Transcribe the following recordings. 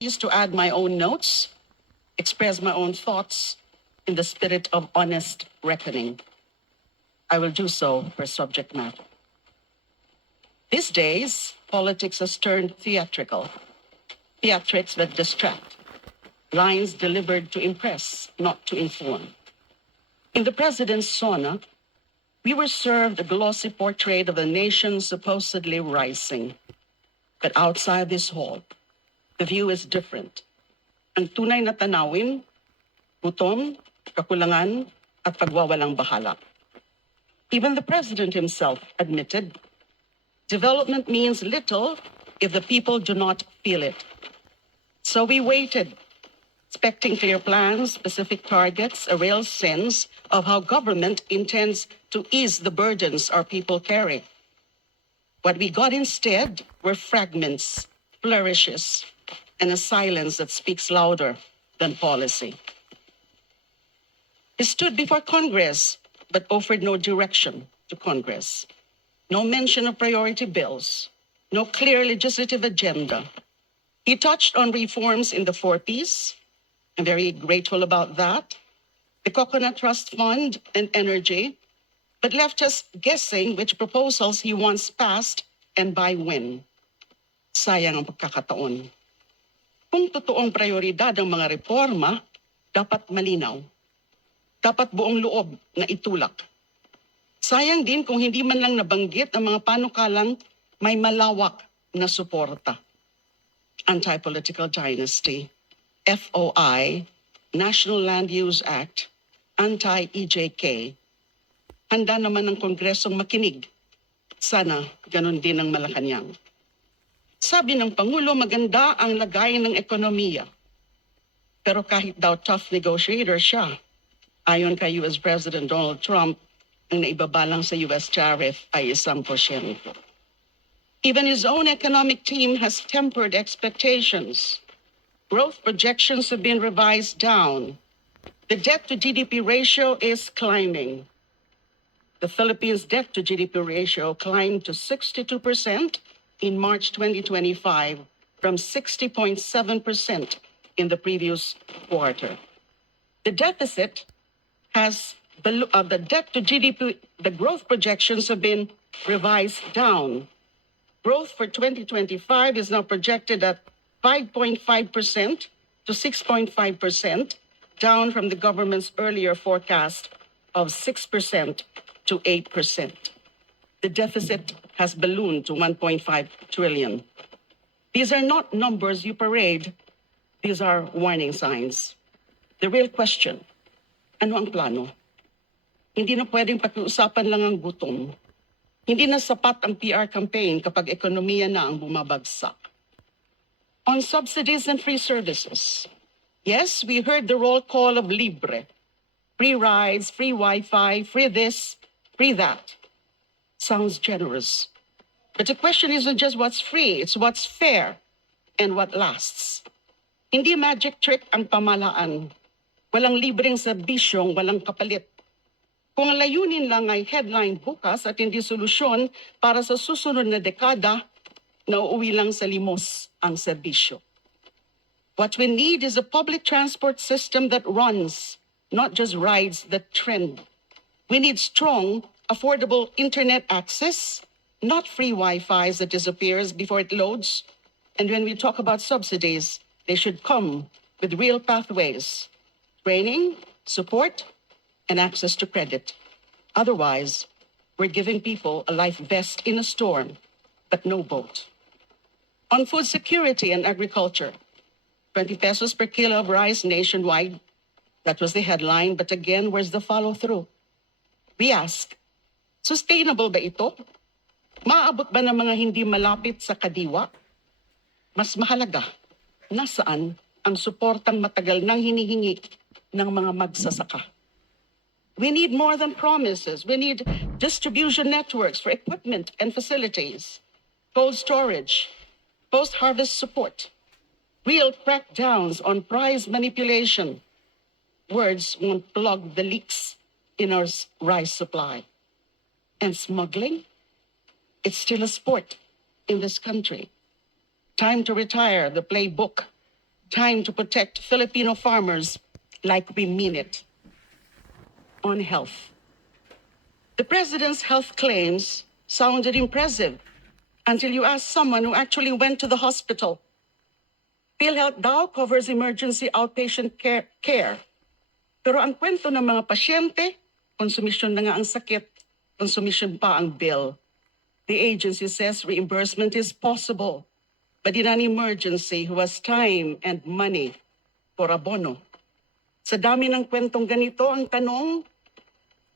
Pleased to add my own notes, express my own thoughts in the spirit of honest reckoning. I will do so per subject matter. These days, politics has turned theatrical. Theatrics that distract. Lines delivered to impress, not to inform. In the president's sauna, we were served a glossy portrait of the nation supposedly rising. But outside this hall, the view is different. Ang tunay na tanawin, gutom, kakulangan, at pagwawalang bahala. Even the president himself admitted, development means little if the people do not feel it. So we waited, expecting clear plans, specific targets, a real sense of how government intends to ease the burdens our people carry. What we got instead were fragments, flourishes, and a silence that speaks louder than policy. He stood before Congress, but offered no direction to Congress. No mention of priority bills, no clear legislative agenda. He touched on reforms in the 4Ps. I'm very grateful about that. The Coconut Trust Fund and energy, but left us guessing which proposals he wants passed and by when. Sayang ang pagkakataon. Kung totoong prioridad ang mga reforma, dapat malinaw. Dapat buong loob na itulak. Sayang din kung hindi man lang nabanggit ang mga panukalang may malawak na suporta. Anti-Political Dynasty, FOI, National Land Use Act, Anti-EJK. Handa naman ng Kongresong makinig. Sana ganun din ang Malacanang. Sabi ng Pangulo, maganda ang lagay ng ekonomiya. Pero kahit daw tough negotiator siya, ayon kay US President Donald Trump, ang naibabalang sa US tariff ay 1%. Even his own economic team has tempered expectations. Growth projections have been revised down. The debt-to-GDP ratio is climbing. The Philippines' debt-to-GDP ratio climbed to 62% in March 2025 from 60.7% in the previous quarter. The deficit has, the debt to GDP, the growth projections have been revised down. Growth for 2025 is now projected at 5.5% to 6.5%, down from the government's earlier forecast of 6% to 8%. The deficit has ballooned to 1.5 trillion. These are not numbers you parade. These are warning signs. The real question, ano ang plano? Hindi na pwedeng pakiusapan lang ang gutom. Hindi na sapat ang PR campaign kapag ekonomiya na ang bumabagsak. On subsidies and free services, yes, we heard the roll call of Libre. Free rides, free Wi-Fi, free this, free that. Sounds generous. But the question isn't just what's free, it's what's fair and what lasts. Hindi magic trick ang pamahalaan. Walang libreng serbisyong walang kapalit. Kung ang layunin lang ay headline bukas at hindi solusyon para sa susunod na dekada, nauuwi lang sa limos ang serbisyo. What we need is a public transport system that runs, not just rides that trend. We need strong, affordable internet access, not free Wi-Fi that disappears before it loads. And when we talk about subsidies, they should come with real pathways, training, support, and access to credit. Otherwise, we're giving people a life vest in a storm, but no boat. On food security and agriculture, 20 pesos per kilo of rice nationwide. That was the headline, but again, where's the follow-through? We ask, sustainable ba ito? Maaabot ba ng mga hindi malapit sa kadiwa? Mas mahalaga, nasaan ang suportang matagal nang hinihingi ng mga magsasaka? We need more than promises. We need distribution networks for equipment and facilities, cold storage, post-harvest support, real crackdowns on price manipulation. Words won't plug the leaks in our rice supply. And smuggling? It's still a sport in this country. Time to retire the playbook Time to protect Filipino farmers like we mean it. On health. The president's health claims sounded impressive until you asked someone who actually went to the hospital. PhilHealth daw covers emergency outpatient care. Pero ang kwento ng mga pasyente, konsumisyon na nga ang sakit, konsumisyon pa ang bill. The agency says reimbursement is possible, but in an emergency, who has time and money for abono? Sa dami ng kwentong ganito, ang tanong,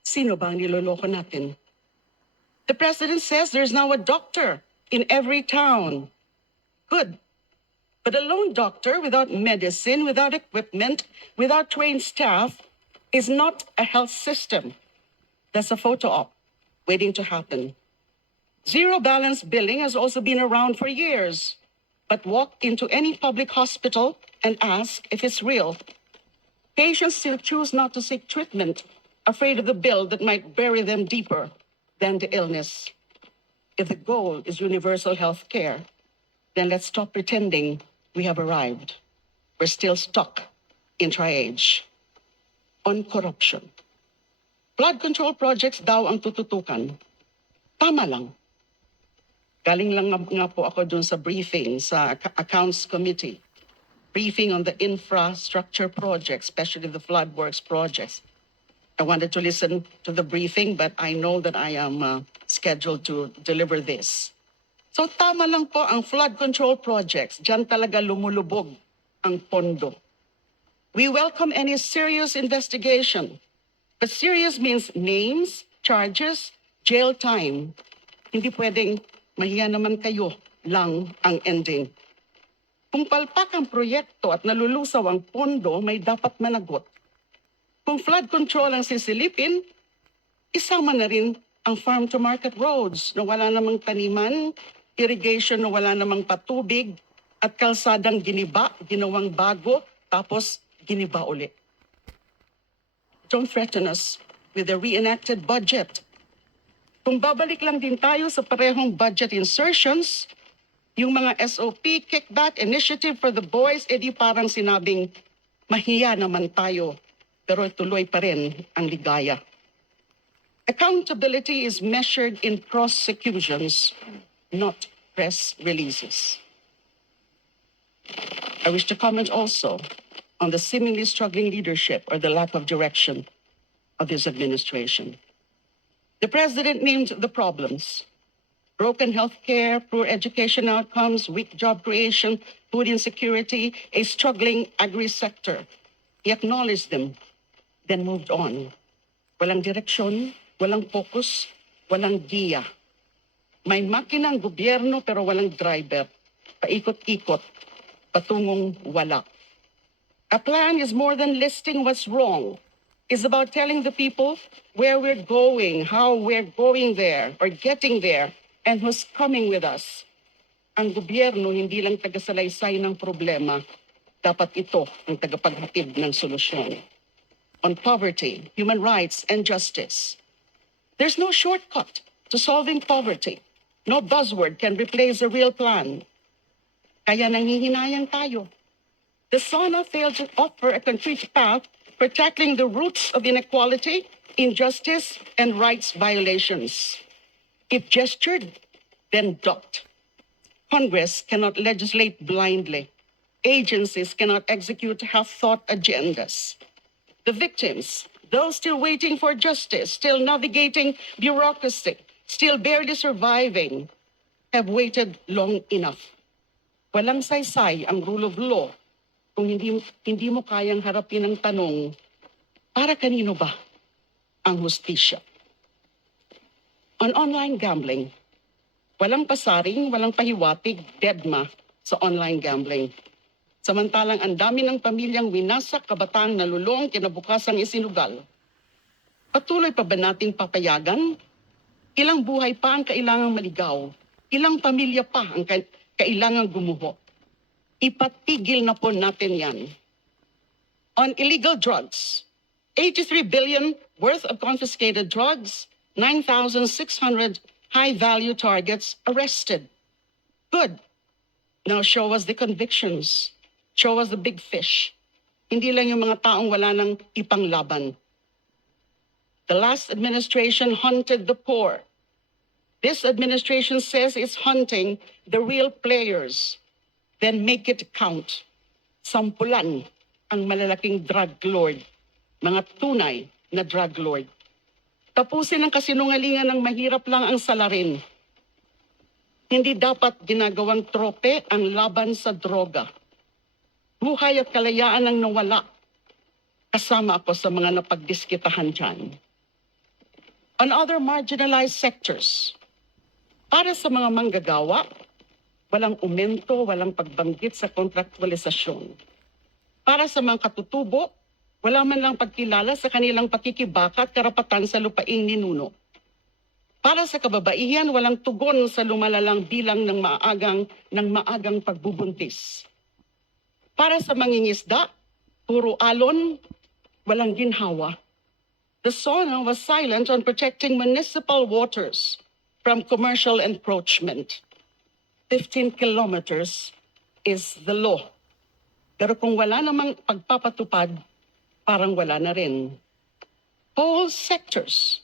sino ba ang niloloko natin? The president says there's now a doctor in every town. Good. But a lone doctor without medicine, without equipment, without trained staff is not a health system. That's a photo op waiting to happen. Zero balance billing has also been around for years. But walk into any public hospital and ask if it's real. Patients still choose not to seek treatment, afraid of the bill that might bury them deeper than the illness. If the goal is universal health care, then let's stop pretending we have arrived. We're still stuck in triage. On corruption. Flood control projects daw ang tututukan. Tama lang. Galing lang nga po ako dun sa briefing sa Accounts Committee. Briefing on the infrastructure projects, especially the flood works projects. I wanted to listen to the briefing, but I know that I am scheduled to deliver this. So tama lang po ang flood control projects. Diyan talaga lumulubog ang pondo. We welcome any serious investigation. But serious means names, charges, jail time. Hindi pwedeng mahiya naman kayo lang ang ending. Kung palpak ang proyekto at nalulusaw ang pondo, may dapat managot. Kung flood control ang sisilipin, isama na rin ang farm-to-market roads na wala namang taniman, irrigation na wala namang patubig, at kalsadang ginawang bago, tapos giniba uli. Don't threaten us with a reenacted budget. Kung babalik lang din tayo sa parehong budget insertions, yung mga SOP, kickback, initiative for the boys, edi parang sinabing, mahiya naman tayo, pero tuloy pa rin ang ligaya. Accountability is measured in prosecutions, not press releases. I wish to comment also on the seemingly struggling leadership or the lack of direction of this administration. The president named the problems: broken healthcare, poor education outcomes, weak job creation, food insecurity, a struggling agri-sector. He acknowledged them, then moved on. Walang direksyon, walang focus, walang giya. May makinang gobyerno pero walang driver. Paikot-ikot, patungong wala. A plan is more than listing what's wrong. It's about telling the people where we're going, how we're going there or getting there, and who's coming with us. Ang gobyerno hindi lang tagasalaysay ng problema, dapat ito ang tagapaghatid ng solusyon. On poverty, human rights, and justice. There's no shortcut to solving poverty. No buzzword can replace a real plan. Kaya nanghihinayang tayo. The SONA failed to offer a concrete path for tackling the roots of inequality, injustice, and rights violations. It gestured, then docked. Congress cannot legislate blindly. Agencies cannot execute half-thought agendas. The victims, those still waiting for justice, still navigating bureaucracy, still barely surviving, have waited long enough. Walang saysay ang rule of law kung hindi mo kayang harapin ang tanong, para kanino ba ang hustisya? On online gambling, walang pasaring, walang pahiwatig, deadma sa online gambling. Samantalang ang dami ng pamilyang winasak, kabataang nalulong, kinabukasang isinugal. Patuloy pa ba nating papayagan? Ilang buhay pa ang kailangang maligaw? Ilang pamilya pa ang kailangang gumuho? Ipatigil na po natin yan. On illegal drugs, 83 billion worth of confiscated drugs, 9,600 high-value targets arrested. Good. Now show us the convictions. Show us the big fish. Hindi lang yung mga taong wala nang ipanglaban. The last administration hunted the poor. This administration says it's hunting the real players. Then make it count. Sampulan ang malalaking drug lord, mga tunay na drug lord. Tapusin ang kasinungalingan ng mahirap lang ang salarin. Hindi dapat ginagawang trope ang laban sa droga. Buhay at kalayaan ang nawala. Kasama ako sa mga napagdiskitahan dyan. On other marginalized sectors, para sa mga manggagawa, walang umento, walang pagbanggit sa kontraktualisasyon. Para sa mga katutubo, wala man lang pagkilala sa kanilang pakikibaka at karapatan sa lupaing ninuno. Para sa kababaihan, walang tugon sa lumalalang bilang ng maagang pagbubuntis. Para sa mangingisda, puro alon, walang ginhawa. The SONA was silent on protecting municipal waters from commercial encroachment. 15 kilometers is the law. Pero kung wala namang pagpapatupad, parang wala na rin. Whole sectors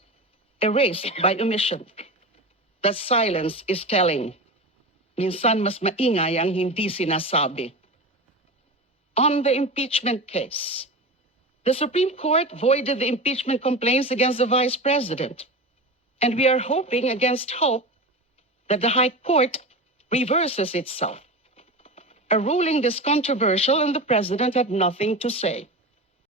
erased by omission. That silence is telling. Minsan mas maingay ang hindi sinasabi. On the impeachment case, the Supreme Court voided the impeachment complaints against the Vice President. And we are hoping against hope that the High Court reverses itself. A ruling this controversial and the President had nothing to say.